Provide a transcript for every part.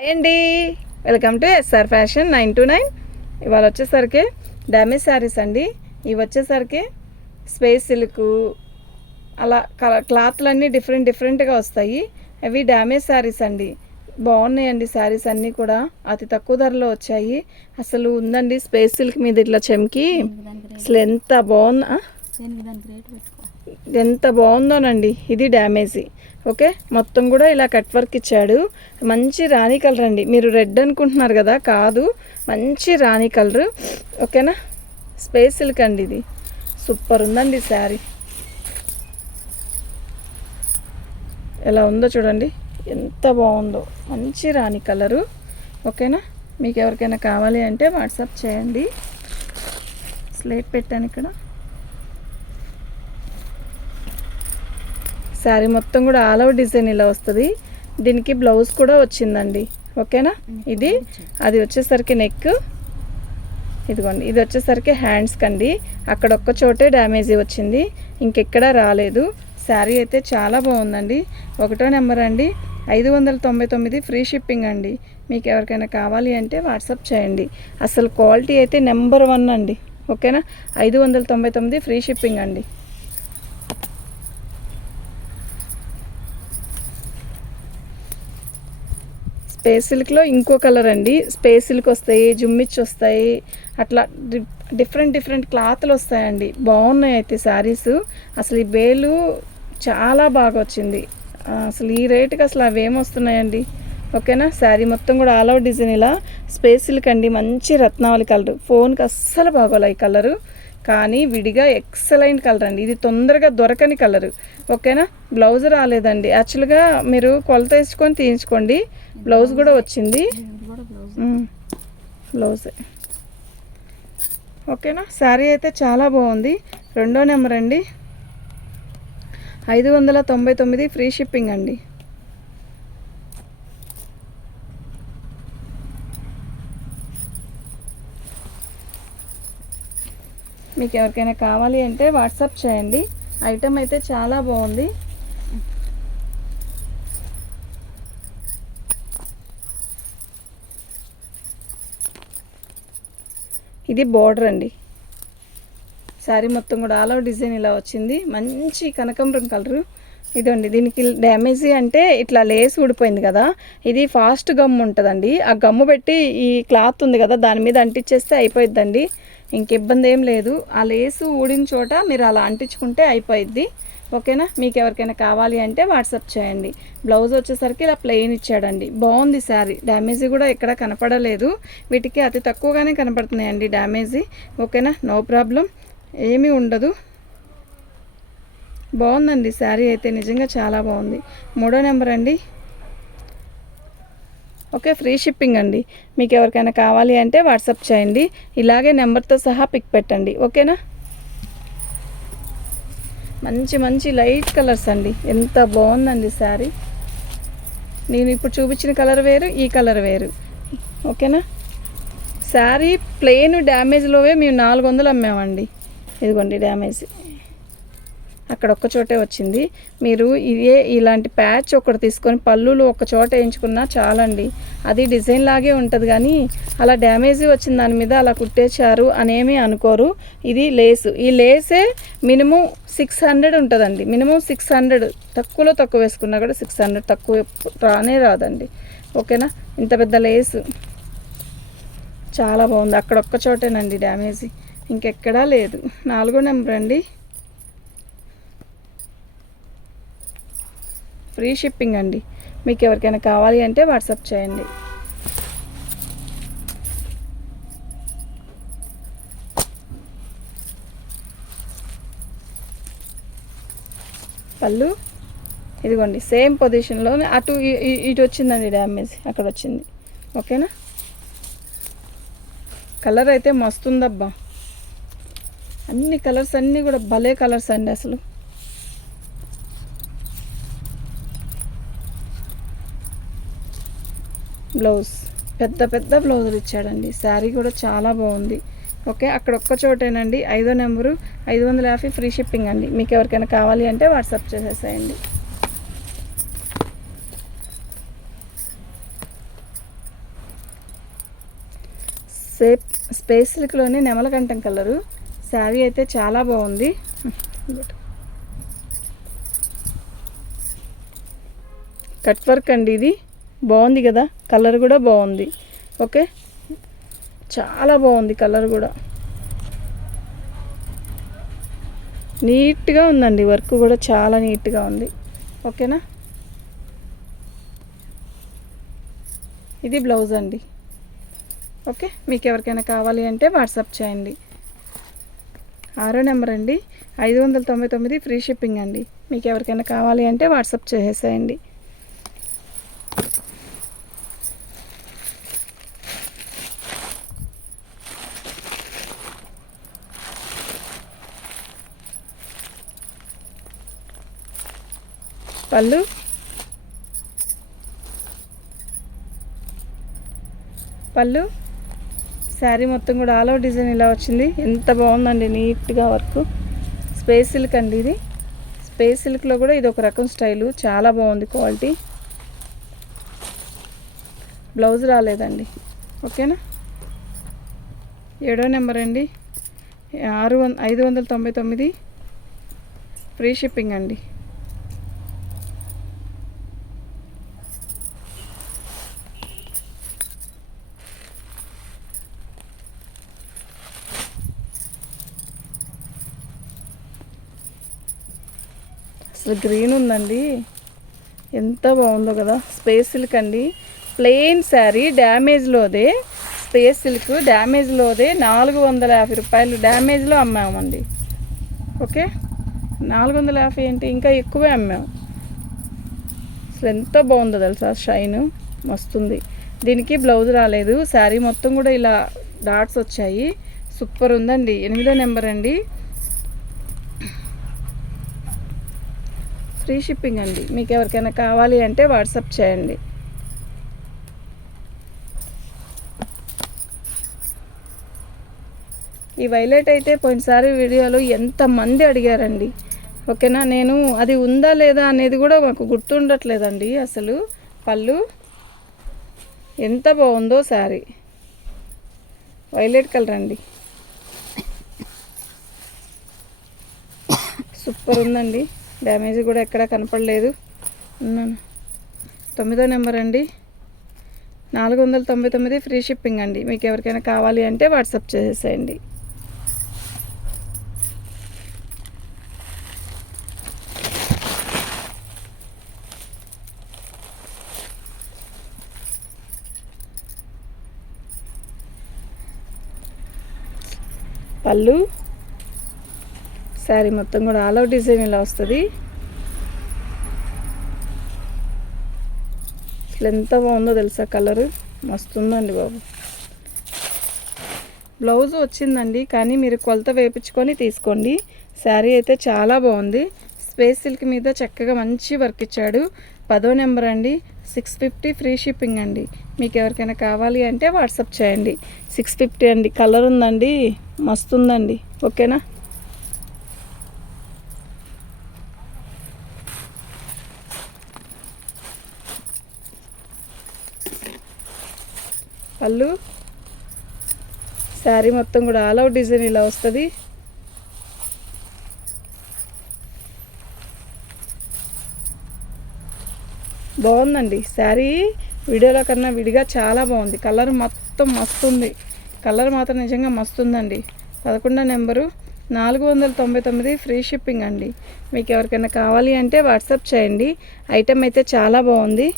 Hi అండి, welcome to SR fashion 929. ఇవాళ వచ్చేసరికి డ్యామేజ్ శారీస్ అండి. ఇవి వచ్చేసరికి స్పేస్ సిల్క్ అలా క్లాత్లన్నీ డిఫరెంట్గా వస్తాయి. అవి డ్యామేజ్ శారీస్ అండి. బాగున్నాయండి శారీస్ అన్నీ కూడా అతి తక్కువ ధరలో వచ్చాయి. అసలు ఉందండి స్పేస్ సిల్క్ మీద ఇట్లా చెమ్కి అసలు ఎంత బాగుందోనండి. ఇది డ్యామేజీ. ఓకే, మొత్తం కూడా ఇలా కట్ వర్క్ ఇచ్చాడు. మంచి రాణి కలర్ అండి. మీరు రెడ్ అనుకుంటున్నారు కదా, కాదు, మంచి రాణి కలర్. ఓకేనా, స్పేస్ సిల్క్ అండి. ఇది సూపర్ ఉందండి శారీ. ఎలా ఉందో చూడండి, ఎంత బాగుందో. మంచి రాణి కలరు. ఓకేనా, మీకు ఎవరికైనా కావాలి అంటే వాట్సాప్ చేయండి. స్లేట్ పెట్టాను ఇక్కడ. శారీ మొత్తం కూడా ఆల్ ఓవర్ డిజైన్ ఇలా వస్తుంది. దీనికి బ్లౌజ్ కూడా వచ్చిందండి. ఓకేనా, అది వచ్చేసరికి నెక్. ఇదిగోండి, ఇది వచ్చేసరికి హ్యాండ్స్ కండి. అక్కడ ఒక్క చోటే డ్యామేజీ వచ్చింది, ఇంకెక్కడా రాలేదు. శారీ అయితే చాలా బాగుందండి. 1వ నెంబర్ అండి, 599 ఫ్రీ షిప్పింగ్ అండి. మీకు ఎవరికైనా కావాలి అంటే వాట్సాప్ చేయండి. అసలు క్వాలిటీ అయితే నెంబర్ 1 అండి. ఓకేనా, 599 ఫ్రీ షిప్పింగ్ అండి. స్పేస్ సిల్క్లో ఇంకో కలర్ అండి. స్పేస్ సిల్క్ వస్తాయి, జుమ్మిచ్చి వస్తాయి, అట్లా డిఫరెంట్ క్లాత్లు వస్తాయండి. బాగున్నాయి అయితే శారీస్. అసలు ఈ బేలు చాలా బాగా వచ్చింది. అసలు ఈ రేటుకి అసలు అవి ఏమొస్తున్నాయండి. ఓకేనా, శారీ మొత్తం కూడా ఆల్ ఓవర్ డిజైన్ ఇలా స్పేస్ సిల్క్ అండి. మంచి రత్నావళి కలర్. ఫోన్కి అస్సలు బాగోలే ఈ కలరు, కానీ విడిగా ఎక్సలెంట్ కలర్ అండి. ఇది తొందరగా దొరకని కలరు. ఓకేనా, బ్లౌజ్ రాలేదండి. యాక్చువల్గా మీరు కొలత వేసుకొని తీయించుకోండి. బ్లౌజ్ కూడా వచ్చింది, బ్లౌజ్. ఓకేనా, శారీ అయితే చాలా బాగుంది. 2వ నెంబర్ అండి, 599 ఫ్రీ షిప్పింగ్ అండి. మీకు ఎవరికైనా కావాలి అంటే వాట్సాప్ చేయండి. ఐటమ్ అయితే చాలా బాగుంది. ఇది బోర్డర్ అండి. శారీ మొత్తం కూడా ఆల్ ఓవర్ డిజైన్ ఇలా వచ్చింది. మంచి కనకాంబరం కలరు. ఇదండి, దీనికి డ్యామేజీ అంటే ఇట్లా లేస్ ఊడిపోయింది కదా, ఇది ఫాస్ట్ గమ్ ఉంటుందండి. ఆ గమ్ము పెట్టి ఈ క్లాత్ ఉంది కదా దాని మీద అంటించేస్తే అయిపోయిద్దండి. ఇంక ఇబ్బంది ఏం లేదు. ఆ లేసు ఊడిన చోట మీరు అలా అంటించుకుంటే అయిపోయిద్ది. ఓకేనా, మీకు ఎవరికైనా కావాలి అంటే వాట్సాప్ చేయండి. బ్లౌజ్ వచ్చేసరికి ఇలా ప్లెయిన్ ఇచ్చాడండి. బాగుంది శారీ. డ్యామేజీ కూడా ఎక్కడ కనపడలేదు. వీటికి అతి తక్కువగానే కనపడుతున్నాయండి డ్యామేజీ. ఓకేనా, నో ప్రాబ్లం, ఏమీ ఉండదు. బాగుందండి శారీ అయితే, నిజంగా చాలా బాగుంది. 3వ నెంబర్ అండి. ఓకే, ఫ్రీ షిప్పింగ్ అండి. మీకు ఎవరికైనా కావాలి అంటే వాట్సాప్ చేయండి. ఇలాగే నెంబర్తో సహా పిక్ పెట్టండి. ఓకేనా, మంచి లైట్ కలర్స్ అండి. ఎంత బాగుందండి శారీ. నేను ఇప్పుడు చూపించిన కలర్ వేరు, ఈ కలర్ వేరు. ఓకేనా, శారీ ప్లెయిన్ డ్యామేజ్లోవే మేము 400 అమ్మామండి. ఇదిగోండి డ్యామేజ్ అక్కడ ఒక్క చోటే వచ్చింది. మీరు ఇలాంటి ప్యాచ్ ఒకటి తీసుకొని పళ్ళులు ఒక చోట వేయించుకున్నా చాలండి. అది డిజైన్ లాగే ఉంటుంది, కానీ అలా డ్యామేజీ వచ్చిన దాని మీద అలా కుట్టేశారు అనేమి అనుకోరు. ఇది లేసు. ఈ లేసే మినిమం 600 ఉంటుందండి. మినిమం 600, తక్కువలో తక్కువ వేసుకున్నా కూడా 600 తక్కువ రాదండి. ఓకేనా, ఇంత పెద్ద లేసు చాలా బాగుంది. అక్కడ ఒక్క చోటేనండి డ్యామేజీ, ఇంకెక్కడా లేదు. 4వ నెంబర్ అండి, ఫ్రీ షిప్పింగ్ అండి. మీకు ఎవరికైనా కావాలి అంటే వాట్సాప్ చేయండి. పళ్ళు ఇదిగోండి, సేమ్ పొజిషన్లో అటు ఇటు వచ్చిందండి డ్యామేజ్, అక్కడ వచ్చింది. ఓకేనా, కలర్ అయితే మస్తుందబ్బా. అన్ని కలర్స్ అన్నీ కూడా భలే కలర్స్ అండి అసలు. బ్లౌజ్ పెద్ద బ్లౌజులు ఇచ్చాడండి. శారీ కూడా చాలా బాగుంది. ఓకే, అక్కడ ఒక్క చోటేనండి. 5వ నెంబరు, 550 ఫ్రీ షిప్పింగ్ అండి. మీకు ఎవరికైనా కావాలి అంటే వాట్సాప్ చేసేసేయండి. స్పేస్ సిల్క్లోనే నెమలకంఠం కలరు. శారీ అయితే చాలా బాగుంది. కట్ వర్క్ అండి, ఇది బాగుంది కదా, కలర్ కూడా బాగుంది. ఓకే, చాలా బాగుంది కలర్ కూడా, నీట్గా ఉందండి, వర్క్ కూడా చాలా నీట్గా ఉంది. ఓకేనా, ఇది బ్లౌజ్ అండి. ఓకే, మీకు ఎవరికైనా కావాలి అంటే వాట్సాప్ చేయండి. 6వ నెంబర్ అండి, 599 ఫ్రీ షిప్పింగ్ అండి. మీకు ఎవరికైనా కావాలి అంటే వాట్సాప్ చేసేయండి. పళ్ళు శారీ మొత్తం కూడా ఆల్ ఓవర్ డిజైన్ ఇలా వచ్చింది. ఎంత బాగుందండి, నీట్గా వర్క్. స్పేస్ సిల్క్ అండి ఇది. స్పేస్ సిల్క్లో కూడా ఇది ఒక రకం స్టైలు, చాలా బాగుంది క్వాలిటీ. బ్లౌజ్ రాలేదండి. ఓకేనా, 7వ నెంబర్ అండి, 599 ఫ్రీ షిప్పింగ్ అండి. అసలు గ్రీన్ ఉందండి, ఎంత బాగుందో కదా. స్పేస్ సిల్క్ అండి, ప్లెయిన్ శారీ, డ్యామేజ్లోదే. స్పేస్ సిల్క్ డ్యామేజ్లోదే 450 రూపాయలు డ్యామేజ్లో అమ్మామండి. ఓకే, 450 ఏంటి, ఇంకా ఎక్కువే అమ్మాము. అసలు ఎంత బాగుందో తెలుసా, షైన్ మస్తుంది. దీనికి బ్లౌజ్ రాలేదు, శారీ మొత్తం కూడా ఇలా డాట్స్ వచ్చాయి. సూపర్ ఉందండి. 8వ నెంబర్ అండి, ఫ్రీ షిప్పింగ్ అండి. మీకు ఎవరికైనా కావాలి అంటే వాట్సాప్ చేయండి. ఈ వైలెట్ అయితే పోయినసారి వీడియోలో ఎంతమంది అడిగారండి. ఓకేనా, నేను అది ఉందా లేదా అనేది కూడా మాకు గుర్తుండట్లేదండి అసలు. పళ్ళు ఎంత బాగుందో శారీ, వైలెట్ కలర్ అండి, సూపర్ ఉందండి. డ్యామేజ్ కూడా ఎక్కడా కనపడలేదు. 9వ నెంబర్ అండి, 499 ఫ్రీ షిప్పింగ్ అండి. మీకు ఎవరికైనా కావాలి అంటే వాట్సాప్ చేసేయండి. పళ్ళు శారీ మొత్తం కూడా ఆల్ ఓవర్ డిజైన్ ఇలా వస్తుంది. అసలు ఎంత బాగుందో తెలుసా, కలరు మస్తుందండి బాబు. బ్లౌజ్ వచ్చిందండి, కానీ మీరు కొలత వేయించుకొని తీసుకోండి. శారీ అయితే చాలా బాగుంది. స్పేస్ సిల్క్ మీద చక్కగా మంచి వర్క్ ఇచ్చాడు. 10వ నెంబర్ అండి, 650 ఫ్రీ షిప్పింగ్ అండి. మీకు ఎవరికైనా కావాలి అంటే వాట్సాప్ చేయండి. 650 అండి, కలర్ ఉందండి, మస్తుందండి. ఓకేనా, పళ్ళు శారీ మొత్తం కూడా ఆల్ అవుట్ డిజైన్ ఇలా వస్తుంది. బాగుందండి శారీ, వీడియోలో కన్నా విడిగా చాలా బాగుంది. కలర్ మొత్తం మస్తుంది, కలర్ మాత్రం నిజంగా మస్తుందండి. 11వ నెంబరు, 499 ఫ్రీ షిప్పింగ్ అండి. మీకు ఎవరికైనా కావాలి అంటే వాట్సాప్ చేయండి. ఐటెం అయితే చాలా బాగుంది.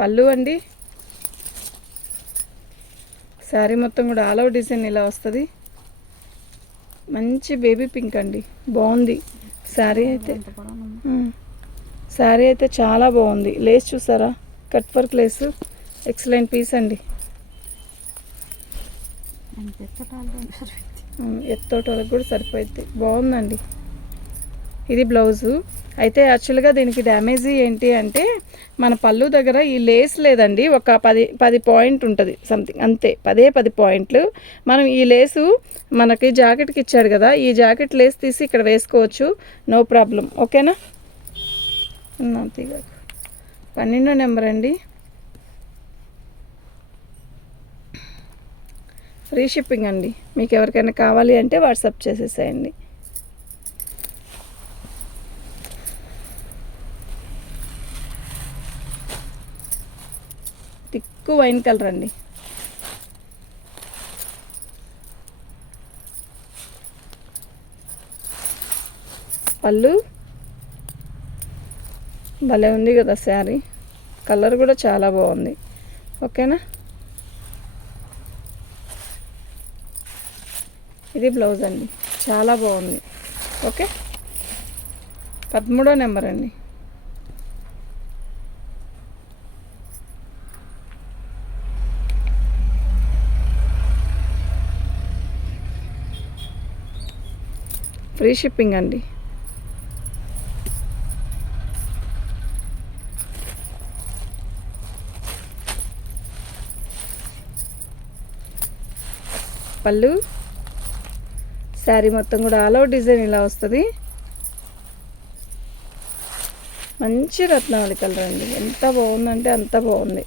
పళ్ళు అండి, శారీ మొత్తం కూడా ఆల్ ఓవర్ డిజైన్ ఇలా వస్తుంది. మంచి బేబీ పింక్ అండి, బాగుంది శారీ అయితే. శారీ అయితే చాలా బాగుంది. లేస్ చూసారా, cut work lace, excellent piece అండి. ఎత్తోటాలకు కూడా సరిపోయింది, బాగుందండి. ఇది బ్లౌజు. అయితే యాక్చువల్గా దీనికి డ్యామేజీ ఏంటి అంటే మన పళ్ళు దగ్గర ఈ లేస్ లేదండి. ఒక 10 పాయింట్ ఉంటుంది సంథింగ్, అంతే, 10 పాయింట్లు. మనం ఈ లేసు మనకి జాకెట్కి ఇచ్చాడు కదా, ఈ జాకెట్ లేస్ తీసి ఇక్కడ వేసుకోవచ్చు, నో ప్రాబ్లం. ఓకేనా? 12వ నెంబర్ అండి. ఫ్రీ షిప్పింగ్ అండి. మీకు ఎవరికైనా కావాలి అంటే వాట్సాప్ చేసేసేయండి. తిక్కు వైన్ కలర్ అండి. పళ్ళు భలే ఉంది కదా శారీ, కలర్ కూడా చాలా బాగుంది. ఓకేనా? ఇది బ్లౌజ్ అండి, చాలా బాగుంది. ఓకే, 13వ నెంబర్ అండి. ఫ్రీ షిప్పింగ్ అండి. పళ్ళు, శారీ మొత్తం కూడా ఆల్ ఓవర్ డిజైన్ ఇలా వస్తుంది. మంచి రత్నావళి కలర్ అండి, ఎంత బాగుందంటే అంత బాగుంది.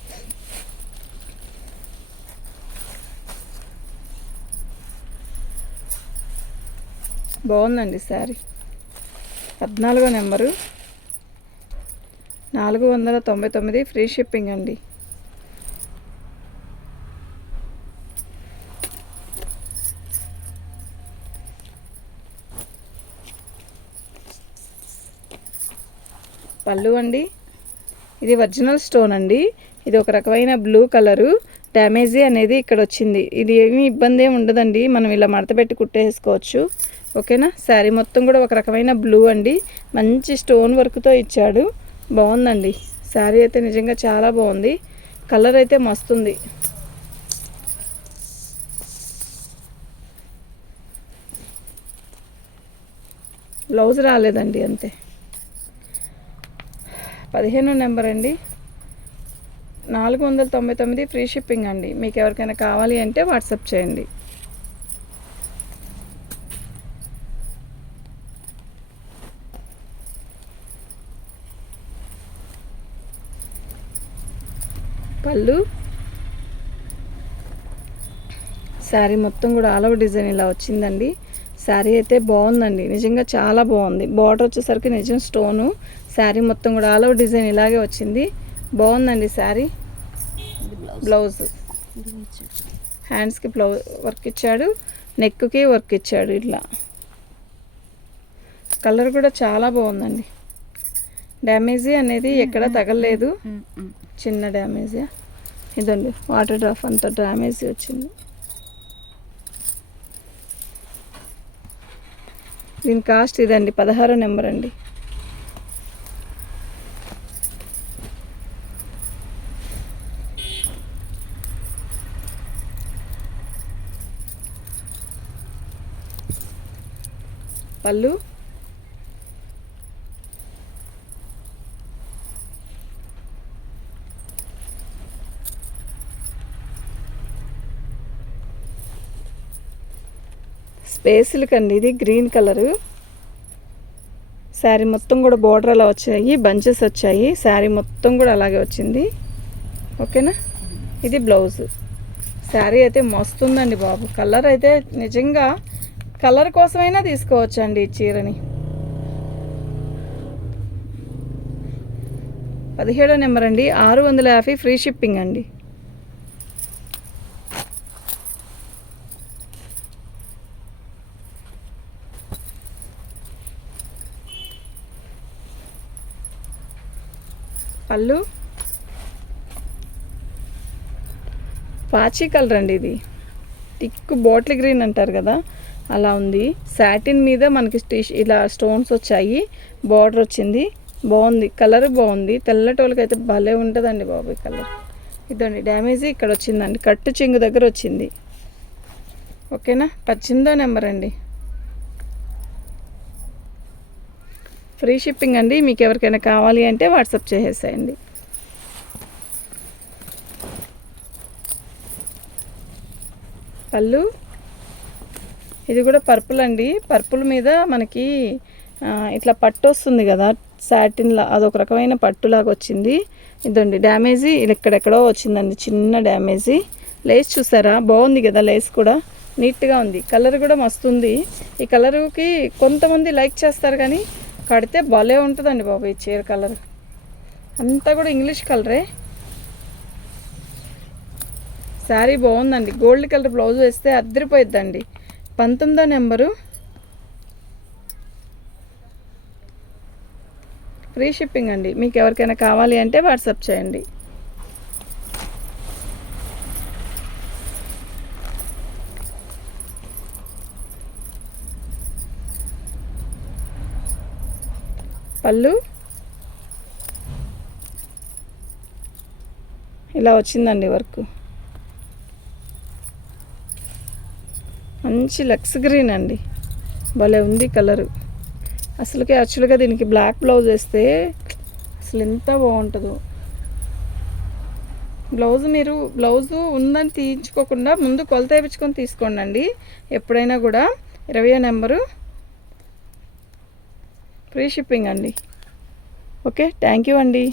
బాగుందండి శారీ. 14వ నెంబరు, 499 ఫ్రీ షిప్పింగ్ అండి. పళ్ళు అండి, ఇది ఒరిజినల్ స్టోన్ అండి. ఇది ఒక రకమైన బ్లూ కలరు. డ్యామేజీ అనేది ఇక్కడ వచ్చింది. ఇది ఏమీ ఇబ్బంది ఏమి ఉండదండి, మనం ఇలా మడత పెట్టి కుట్టేసుకోవచ్చు. ఓకేనా? శారీ మొత్తం కూడా ఒక రకమైన బ్లూ అండి, మంచి స్టోన్ వర్క్తో ఇచ్చాడు. బాగుందండి శారీ అయితే, నిజంగా చాలా బాగుంది. కలర్ అయితే మస్తుంది. బ్లౌజ్ రాలేదండి, అంతే. 15వ నెంబర్ అండి, 499 ఫ్రీ షిప్పింగ్ అండి. మీకు ఎవరికైనా కావాలి అంటే వాట్సాప్ చేయండి. పళ్ళు, శారీ మొత్తం కూడా ఆల్ ఓవర్ డిజైన్ ఇలా వచ్చిందండి. శారీ అయితే బాగుందండి, నిజంగా చాలా బాగుంది. బార్డర్ వచ్చేసరికి నిజం స్టోను, శారీ మొత్తం కూడా ఆల్ ఓవర్ డిజైన్ ఇలాగే వచ్చింది. బాగుందండి శారీ. బ్లౌజ్ హ్యాండ్స్కి వర్క్ ఇచ్చాడు, నెక్కి వర్క్ ఇచ్చాడు ఇట్లా. కలర్ కూడా చాలా బాగుందండి. డ్యామేజీ అనేది ఎక్కడ తగలలేదు, చిన్న డ్యామేజీ. ఇదండి వాటర్ డ్రాప్ అంత డ్యామేజీ వచ్చింది. దీని కాస్ట్ ఇదండి, 16వ నెంబర్ అండి. పళ్ళు, స్పేస్లకండి, ఇది గ్రీన్ కలరు. శారీ మొత్తం కూడా బోర్డర్ అలా వచ్చాయి, బంచెస్ వచ్చాయి. శారీ మొత్తం కూడా అలాగే వచ్చింది. ఓకేనా? ఇది బ్లౌజ్. శారీ అయితే మస్తుందండి బాబు. కలర్ అయితే నిజంగా కలర్ కోసమైనా తీసుకోవచ్చండి ఈ చీరని. 17వ నెంబర్ అండి, 650 ఫ్రీ షిప్పింగ్ అండి. పళ్ళు, పాచి కలర్ అండి, ఇది టిక్ బాటిల్ గ్రీన్ అంటారు కదా, అలా ఉంది. సాటిన్ మీద మనకి ఇలా స్టోన్స్ వచ్చాయి, బార్డర్ వచ్చింది. బాగుంది, కలర్ బాగుంది. తెల్లటోళ్ళకి అయితే భలే ఉంటుందండి బాబు ఈ కలర్. ఇదండి డ్యామేజీ ఇక్కడ వచ్చిందండి, కట్టు చెంగు దగ్గర వచ్చింది. ఓకేనా? 18వ నెంబర్ అండి. ఫ్రీ షిప్పింగ్ అండి. మీకు ఎవరికైనా కావాలి అంటే వాట్సాప్ చేసేసేయండి. పళ్ళు ఇది కూడా పర్పుల్ అండి. పర్పుల్ మీద మనకి ఇట్లా పట్టు వస్తుంది కదా, సాటిన్లా, అదొక రకమైన పట్టులాగా వచ్చింది. ఇదండి డ్యామేజీ ఎక్కడెక్కడో వచ్చిందండి, చిన్న డ్యామేజీ. లేస్ చూసారా, బాగుంది కదా, లేస్ కూడా నీట్గా ఉంది. కలర్ కూడా మస్తుంది. ఈ కలరుకి కొంతమంది లైక్ చేస్తారు కానీ కడితే భలే ఉంటుందండి బాబు ఈ చీర కలర్. అంతా కూడా ఇంగ్లీష్ కలరే. శారీ బాగుందండి. గోల్డ్ కలర్ బ్లౌజ్ వేస్తే అద్దరిపోయిద్దండి. 19వ నెంబరు. ఫ్రీ షిప్పింగ్ అండి. మీకు ఎవరికైనా కావాలి అంటే వాట్సాప్ చేయండి. పళ్ళు ఇలా వచ్చిందండి వర్క్. మంచి లక్స్ గ్రీన్ అండి, భలే ఉంది కలరు. అసలుకే యాక్చువల్గా దీనికి బ్లాక్ బ్లౌజ్ వేస్తే అసలు ఎంత బాగుంటుందో. బ్లౌజు ఉందని తీయించుకోకుండా ముందు కొలత వేయించుకొని తీసుకోండి అండి ఎప్పుడైనా కూడా. 20వ నెంబరు. ఫ్రీ షిప్పింగ్ అండి. ఓకే, థ్యాంక్ యూ అండి.